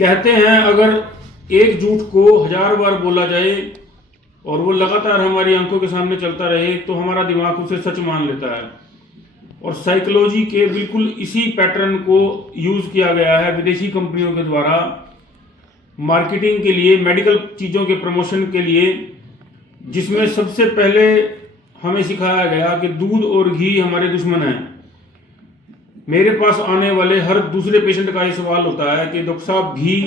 कहते हैं अगर एक झूठ को 1000 बार बोला जाए और वो लगातार हमारी आंखों के सामने चलता रहे तो हमारा दिमाग उसे सच मान लेता है। और साइकोलॉजी के बिल्कुल इसी पैटर्न को यूज किया गया है विदेशी कंपनियों के द्वारा मार्केटिंग के लिए, मेडिकल चीज़ों के प्रमोशन के लिए, जिसमें सबसे पहले हमें सिखाया गया कि दूध और घी हमारे दुश्मन हैं। मेरे पास आने वाले हर दूसरे पेशेंट का ये सवाल होता है कि डॉक्टर साहब घी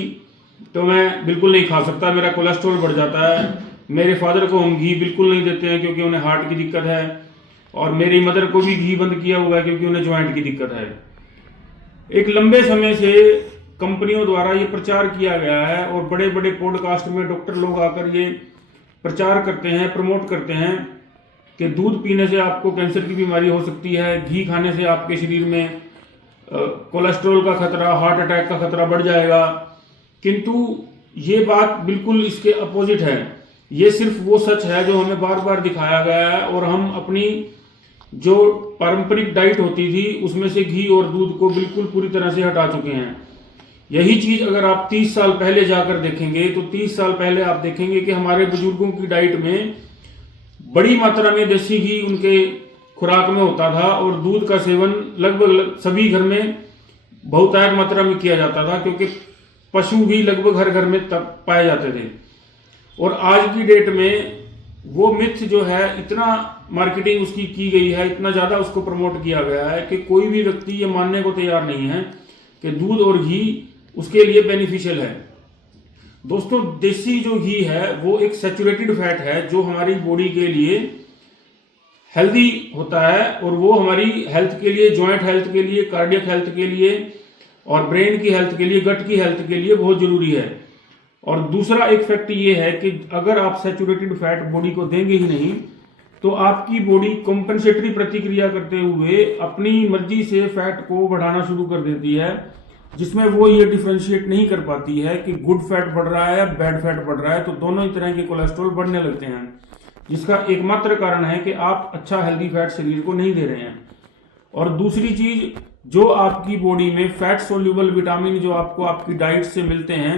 तो मैं बिल्कुल नहीं खा सकता, मेरा कोलेस्ट्रॉल बढ़ जाता है। मेरे फादर को हम घी बिल्कुल नहीं देते हैं क्योंकि उन्हें हार्ट की दिक्कत है, और मेरी मदर को भी घी बंद किया हुआ है क्योंकि उन्हें ज्वाइंट की दिक्कत है। एक लंबे समय से कंपनियों द्वारा ये प्रचार किया गया है और बड़े बड़े पॉडकास्ट में डॉक्टर लोग आकर ये प्रचार करते हैं, प्रमोट करते हैं कि दूध पीने से आपको कैंसर की बीमारी हो सकती है, घी खाने से आपके शरीर में कोलेस्ट्रॉल का खतरा, हार्ट अटैक का खतरा बढ़ जाएगा। किंतु ये बात बिल्कुल इसके अपोजिट है। ये सिर्फ वो सच है जो हमें बार बार दिखाया गया है और हम अपनी जो पारंपरिक डाइट होती थी उसमें से घी और दूध को बिल्कुल पूरी तरह से हटा चुके हैं। यही चीज अगर आप 30 साल पहले जाकर देखेंगे तो 30 साल पहले आप देखेंगे कि हमारे बुजुर्गों की डाइट में बड़ी मात्रा में देसी घी उनके खुराक में होता था और दूध का सेवन लगभग सभी घर में बहुतायत मात्रा में किया जाता था क्योंकि पशु भी लगभग हर घर में पाए जाते थे। और आज की डेट में वो मिथ जो है, इतना मार्केटिंग उसकी की गई है, इतना ज़्यादा उसको प्रमोट किया गया है कि कोई भी व्यक्ति ये मानने को तैयार नहीं है कि दूध और घी उसके लिए बेनिफिशियल है। दोस्तों, देसी जो घी है वो एक सैचुरेटेड फैट है जो हमारी बॉडी के लिए हेल्दी होता है और वो हमारी हेल्थ के लिए, जॉइंट हेल्थ के लिए, कार्डियक हेल्थ के लिए और ब्रेन की हेल्थ के लिए, गट की हेल्थ के लिए बहुत जरूरी है। और दूसरा एक फैक्ट ये है कि अगर आप सैचुरेटेड फैट बॉडी को देंगे ही नहीं तो आपकी बॉडी कॉम्पेंसेटरी प्रतिक्रिया करते हुए अपनी मर्जी से फैट को बढ़ाना शुरू कर देती है, जिसमें वो ये डिफ्रेंशिएट नहीं कर पाती है कि गुड फैट बढ़ रहा है या बैड फैट बढ़ रहा है। तो दोनों ही तरह के कोलेस्ट्रॉल बढ़ने लगते हैं, जिसका एकमात्र कारण है कि आप अच्छा हेल्दी फैट शरीर को नहीं दे रहे हैं। और दूसरी चीज, जो आपकी बॉडी में फैट सोल्यूबल विटामिन जो आपको आपकी डाइट से मिलते हैं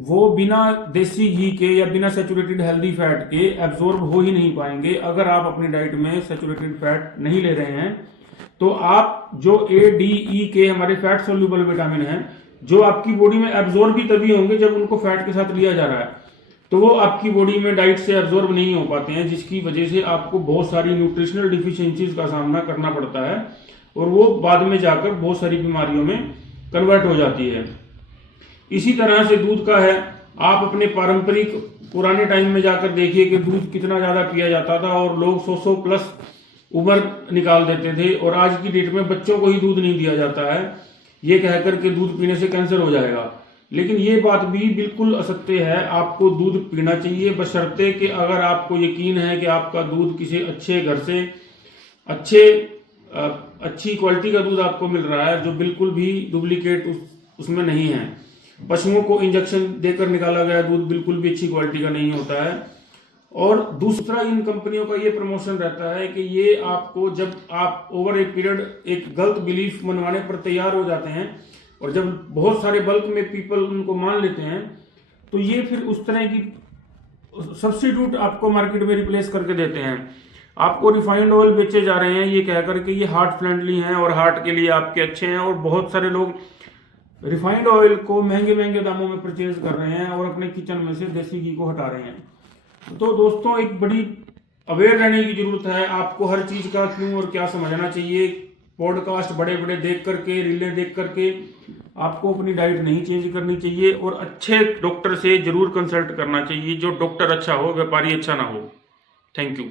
वो बिना देसी घी के या बिना सैचुरेटेड हेल्दी फैट के एब्जॉर्ब हो ही नहीं पाएंगे। अगर आप अपनी डाइट में सैचुरेटेड फैट नहीं ले रहे हैं तो आप जो ए, डी, ई के हमारे फैट सोल्यूबल विटामिन हैं जो आपकी बॉडी में एब्जॉर्ब भी तभी होंगे जब उनको फैट के साथ लिया जा रहा है, तो वो आपकी बॉडी में डाइट से एब्जॉर्ब नहीं हो पाते हैं, जिसकी वजह से आपको बहुत सारी न्यूट्रिशनल डिफिशियंसीज का सामना करना पड़ता है और वो बाद में जाकर बहुत सारी बीमारियों में कन्वर्ट हो जाती है। इसी तरह से दूध का है, आप अपने पारंपरिक पुराने टाइम में जाकर देखिए कि दूध कितना ज़्यादा पिया जाता था और लोग 100 प्लस उम्र निकाल देते थे। और आज की डेट में बच्चों को ही दूध नहीं दिया जाता है ये कहकर के दूध पीने से कैंसर हो जाएगा। लेकिन ये बात भी बिल्कुल असत्य है, आपको दूध पीना चाहिए बशर्ते कि अगर आपको यकीन है कि आपका दूध किसी अच्छे घर से अच्छी क्वालिटी का दूध आपको मिल रहा है जो बिल्कुल भी डुप्लीकेट उसमें नहीं है। पशुओं को इंजेक्शन देकर निकाला गया दूध बिल्कुल भी अच्छी क्वालिटी का नहीं होता है। और दूसरा, इन कंपनियों का ये प्रमोशन रहता है कि ये आपको, जब आप ओवर ए पीरियड एक गलत बिलीफ मनवाने पर तैयार हो जाते हैं और जब बहुत सारे बल्क में पीपल उनको मान लेते हैं तो ये फिर उस तरह की सब्स्टिट्यूट आपको मार्केट में रिप्लेस करके देते हैं। आपको रिफाइंड ऑयल बेचे जा रहे हैं ये कहकर के ये हार्ट फ्रेंडली हैं और हार्ट के लिए आपके अच्छे हैं, और बहुत सारे लोग रिफाइंड ऑयल को महंगे महंगे दामों में परचेज कर रहे हैं और अपने किचन में से देसी घी को हटा रहे हैं। तो दोस्तों, एक बड़ी अवेयर रहने की जरूरत है। आपको हर चीज का क्यों और क्या समझना चाहिए। पॉडकास्ट बड़े बड़े देख करके, रीलें देख करके आपको अपनी डाइट नहीं चेंज करनी चाहिए और अच्छे डॉक्टर से जरूर कंसल्ट करना चाहिए। जो डॉक्टर अच्छा हो, व्यापारी अच्छा ना हो। Thank you.